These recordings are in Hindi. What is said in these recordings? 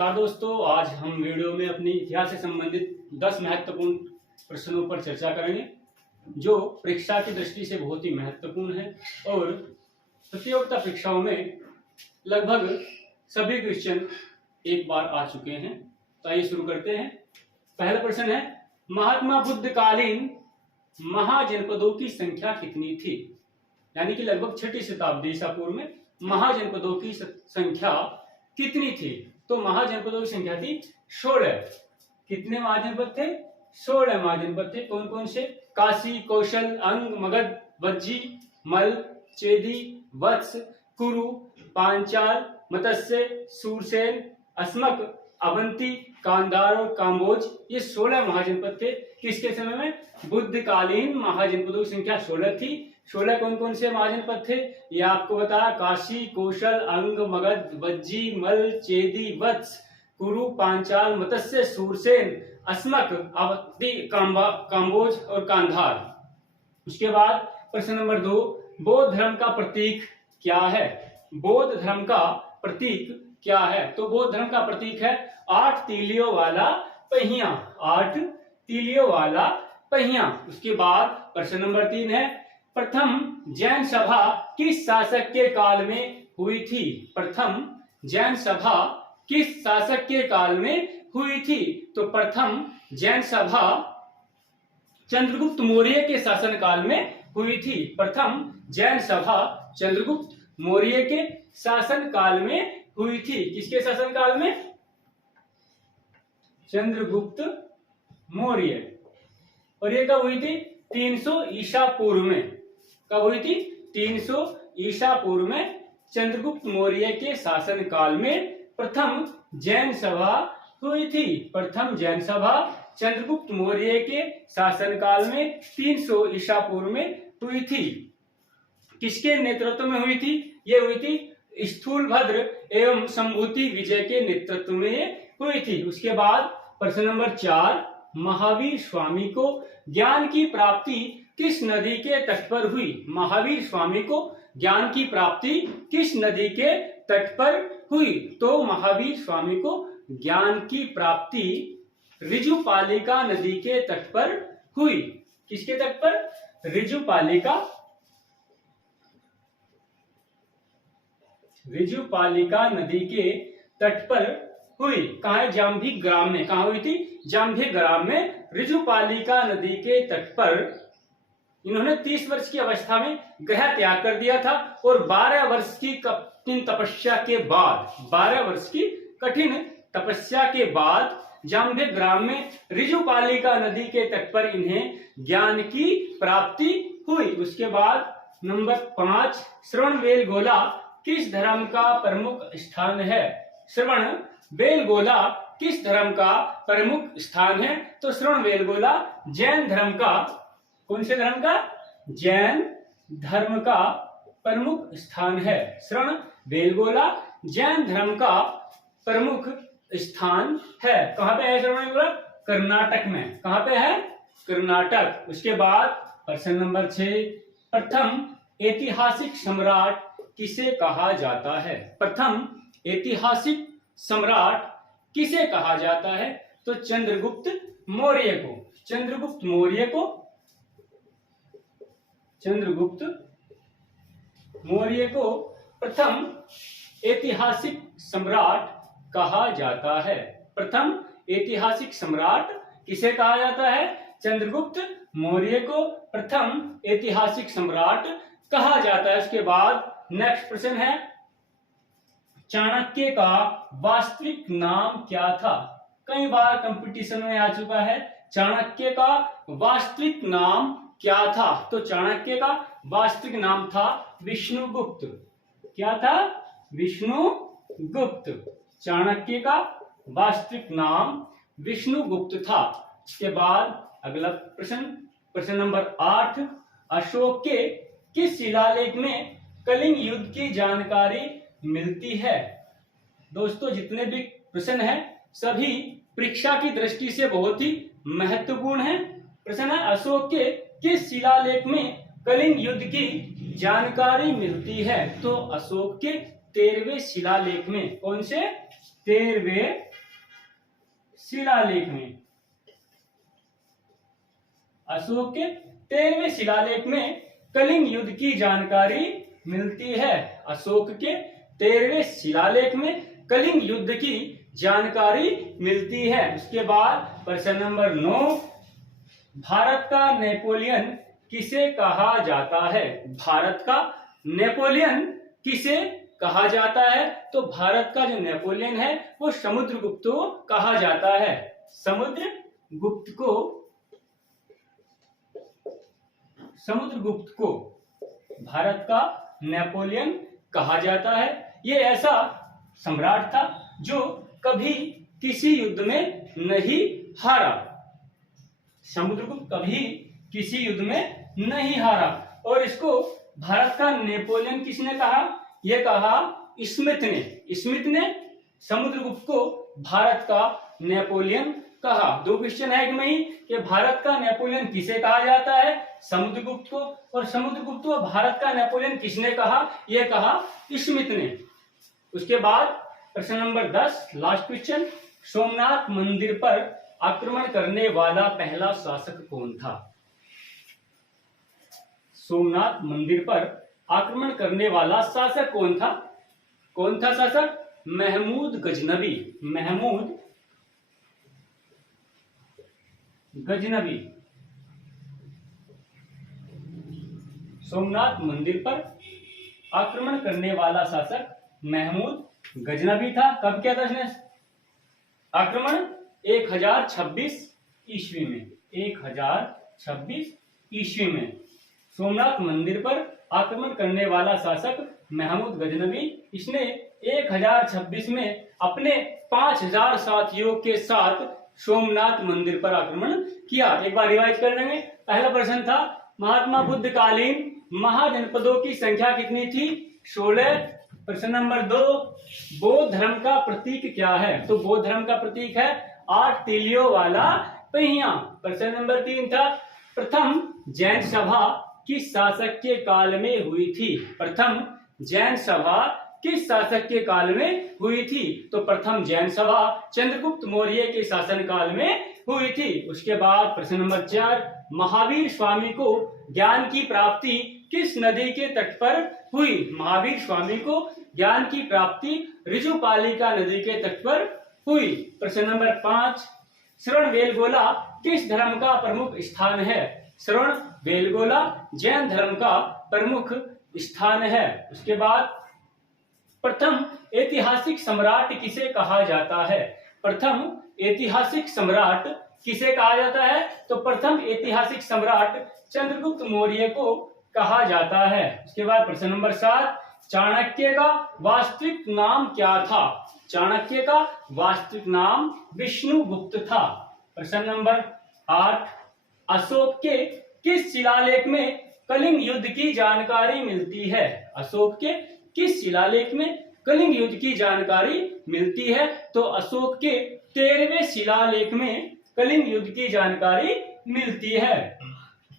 दोस्तों, आज हम वीडियो में अपनी इतिहास से संबंधित 10 महत्वपूर्ण प्रश्नों पर चर्चा करेंगे जो परीक्षा की दृष्टि से बहुत ही महत्वपूर्ण है और प्रतियोगिता परीक्षाओं में लगभग सभी क्वेश्चन एक बार आ चुके हैं। तो आइए शुरू करते हैं। पहला प्रश्न है, महात्मा बुद्ध कालीन महाजनपदों की संख्या कितनी थी? यानी कि लगभग 6वीं शताब्दी ईसा पूर्व में महाजनपदों की संख्या कितनी थी? तो महाजनपदों की संख्या थी 16। कितने महाजनपद थे? 16 महाजनपद थे। कौन कौन से? काशी, कौशल, अंग, मगध, वज्जी, मल, चेदी, वत्स, कुरु, पांचाल, मत्स्य, सूरसेन, अस्मक, अवंती, कांधार और काम्बोज। ये 16 महाजनपद थे। किसके समय में? बुद्धकालीन महाजनपदों की संख्या 16 थी। 16 कौन कौन से महाजनपद थे ये आपको बताया। काशी, कौशल, अंग, मगध, वज्जी, मल, चेदी, वत्स, कुरु, पांचाल, मत्स्य, सूरसेन, अस्मक, अवंती, काम्बोज और कांधार। उसके बाद प्रश्न नंबर 2, बौद्ध धर्म का प्रतीक क्या है? बौद्ध धर्म का प्रतीक क्या है? तो बौद्ध धर्म का प्रतीक है 8 तीलियों वाला पहिया। 8 तीलियों वाला पहिया। उसके बाद प्रश्न नंबर 3 है, प्रथम जैन सभा किस शासक के काल में हुई थी? प्रथम जैन सभा किस शासक के काल में हुई थी? तो प्रथम जैन सभा चंद्रगुप्त मौर्य के शासन काल में हुई थी। प्रथम जैन सभा चंद्रगुप्त मौर्य के शासन काल में हुई थी। किसके शासन काल में? चंद्रगुप्त मौर्य। और ये कब हुई थी? 300 ईसा पूर्व में। कब हुई थी? 300 ईसा पूर्व में चंद्रगुप्त मौर्य के शासन काल में प्रथम जैन सभा हुई थी। प्रथम जैन सभा चंद्रगुप्त मौर्य के शासन काल में 300 ईसा पूर्व में हुई थी। किसके नेतृत्व में हुई थी? ये हुई थी स्थूलभद्र एवं संभूति विजय के नेतृत्व में हुई थी। उसके बाद प्रश्न नंबर 4, महावीर स्वामी को ज्ञान की प्राप्ति किस नदी के तट पर हुई? महावीर स्वामी को ज्ञान की प्राप्ति किस नदी के तट पर हुई? तो महावीर स्वामी को ज्ञान की प्राप्ति ऋजुपालिका नदी के तट पर हुई। किसके तट पर? ऋजुपालिका नदी के तट पर हुई। कहा है? जाम्भी ग्राम में। कहा हुई थी? जाम्भी ग्राम में ऋजुपालिका नदी के तट पर इन्होंने 30 वर्ष की अवस्था में ग्रह त्याग कर दिया था और 12 वर्ष की कठिन तपस्या के बाद 12 वर्ष की कठिन तपस्या के बाद जाम्भी ग्राम में ऋजुपालिका नदी के तट पर इन्हें ज्ञान की प्राप्ति हुई। उसके बाद नंबर 5, श्रवणबेलगोला किस धर्म का प्रमुख स्थान है? श्रवणबेलगोला किस धर्म का प्रमुख स्थान है? तो श्रवणबेलगोला जैन धर्म का, कौन से धर्म का? जैन धर्म का प्रमुख स्थान है। श्रवणबेलगोला जैन धर्म का प्रमुख स्थान है। कहां पे है श्रवणबेलगोला? कर्नाटक में। कहां पे है? कर्नाटक। उसके बाद प्रश्न नंबर 6, प्रथम ऐतिहासिक सम्राट किसे कहा जाता है? प्रथम ऐतिहासिक सम्राट किसे कहा जाता है? तो चंद्रगुप्त मौर्य को। चंद्रगुप्त मौर्य को प्रथम ऐतिहासिक सम्राट कहा जाता है। प्रथम ऐतिहासिक सम्राट किसे कहा जाता है? चंद्रगुप्त मौर्य को प्रथम ऐतिहासिक सम्राट कहा जाता है। उसके बाद नेक्स्ट प्रश्न है, चाणक्य का वास्तविक नाम क्या था? कई बार कंपटीशन में आ चुका है। चाणक्य का वास्तविक नाम क्या था? तो चाणक्य का वास्तविक नाम था विष्णुगुप्त। क्या था? विष्णुगुप्त। चाणक्य का वास्तविक नाम विष्णुगुप्त था। इसके बाद अगला प्रश्न नंबर 8, अशोक के किस शिलालेख में कलिंग युद्ध की जानकारी मिलती है? दोस्तों, जितने भी प्रश्न हैं सभी परीक्षा की दृष्टि से बहुत ही महत्वपूर्ण है। प्रश्न है, अशोक के किस शिलालेख में कलिंग युद्ध की जानकारी मिलती है? तो अशोक के 13वें शिलालेख में। कौन से? 13वें शिलालेख में, अशोक के 13वें शिलालेख में कलिंग युद्ध की जानकारी मिलती है। अशोक के 13वें शिलालेख में कलिंग युद्ध की जानकारी मिलती है। उसके बाद प्रश्न नंबर 9, भारत का नेपोलियन किसे कहा जाता है? भारत का नेपोलियन किसे कहा जाता है? तो भारत का जो नेपोलियन है वो समुद्रगुप्त को कहा जाता है। समुद्रगुप्त को भारत का नेपोलियन कहा जाता है। ये ऐसा सम्राट था जो कभी किसी युद्ध में नहीं हारा। समुद्रगुप्त कभी किसी युद्ध में नहीं हारा और इसको भारत का नेपोलियन किसने कहा? यह कहा स्मिथ ने। स्मिथ ने समुद्रगुप्त को भारत का नेपोलियन कहा। 2 क्वेश्चन है कि भारत का नेपोलियन किसे कहा जाता है? समुद्रगुप्त को। और समुद्रगुप्त को भारत का नेपोलियन किसने कहा? यह कहा स्मिथ ने। उसके बाद प्रश्न नंबर 10, लास्ट क्वेश्चन, सोमनाथ मंदिर पर आक्रमण करने वाला पहला शासक कौन था? सोमनाथ मंदिर पर आक्रमण करने वाला शासक कौन था? कौन था शासक? महमूद गजनबी। महमूद गजनबी सोमनाथ मंदिर पर आक्रमण करने वाला शासक महमूद गजनबी था। कब किया था उसने आक्रमण? 1026 ईस्वी में। 1026 ईस्वी में सोमनाथ मंदिर पर आक्रमण करने वाला शासक महमूद गजनबी, इसने 1026 में अपने 5000 साथियों के साथ सोमनाथ मंदिर पर आक्रमण किया। एक बार रिवाइज कर लेंगे। पहला प्रश्न था महात्मा बुद्ध कालीन महाजनपदों की संख्या कितनी थी? 16। प्रश्न नंबर 2, बौद्ध धर्म का प्रतीक क्या है? तो बौद्ध धर्म का प्रतीक है 8 तीलियों वाला पहिया। प्रश्न नंबर 3 था प्रथम जैन सभा किस शासक के काल में हुई थी? प्रथम जैन सभा किस शासक के काल में हुई थी? तो प्रथम जैन सभा चंद्रगुप्त मौर्य के शासन काल में हुई थी। उसके बाद प्रश्न नंबर 4, महावीर स्वामी को ज्ञान की प्राप्ति किस नदी के तट पर हुई? महावीर स्वामी को ज्ञान की प्राप्ति ऋजुपालिका नदी के तट पर हुई। प्रश्न नंबर 5, श्रवणबेलगोला किस धर्म का प्रमुख स्थान है? श्रवणबेलगोला जैन धर्म का प्रमुख स्थान है। उसके बाद प्रथम ऐतिहासिक सम्राट किसे कहा जाता है? प्रथम ऐतिहासिक सम्राट किसे कहा जाता है? तो प्रथम ऐतिहासिक सम्राट चंद्रगुप्त मौर्य को कहा जाता है। उसके बाद प्रश्न नंबर 7, चाणक्य का वास्तविक नाम क्या था? चाणक्य का वास्तविक नाम विष्णुगुप्त था। प्रश्न नंबर 8, अशोक के किस शिलालेख में कलिंग युद्ध की जानकारी मिलती है? अशोक के किस शिलालेख में कलिंग युद्ध की जानकारी मिलती है? तो अशोक के 13वें शिलालेख में कलिंग युद्ध की जानकारी मिलती है।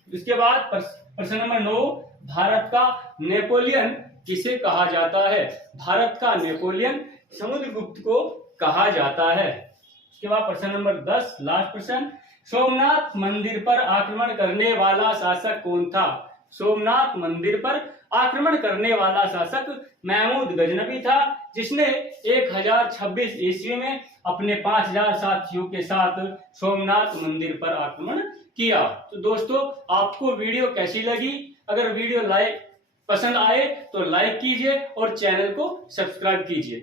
इसके बाद प्रश्न नंबर 9, भारत का नेपोलियन किसे कहा जाता है? भारत का नेपोलियन समुद्रगुप्त को कहा जाता है। उसके बाद प्रश्न नंबर 10, लास्ट प्रश्न, सोमनाथ मंदिर पर आक्रमण करने वाला शासक कौन था? सोमनाथ मंदिर पर आक्रमण करने वाला शासक महमूद गजनबी था, जिसने 1026 ईस्वी में अपने 5000 साथियों के साथ सोमनाथ मंदिर पर आक्रमण किया। तो दोस्तों, आपको वीडियो कैसी लगी? अगर वीडियो पसंद आए तो लाइक कीजिए और चैनल को सब्सक्राइब कीजिए।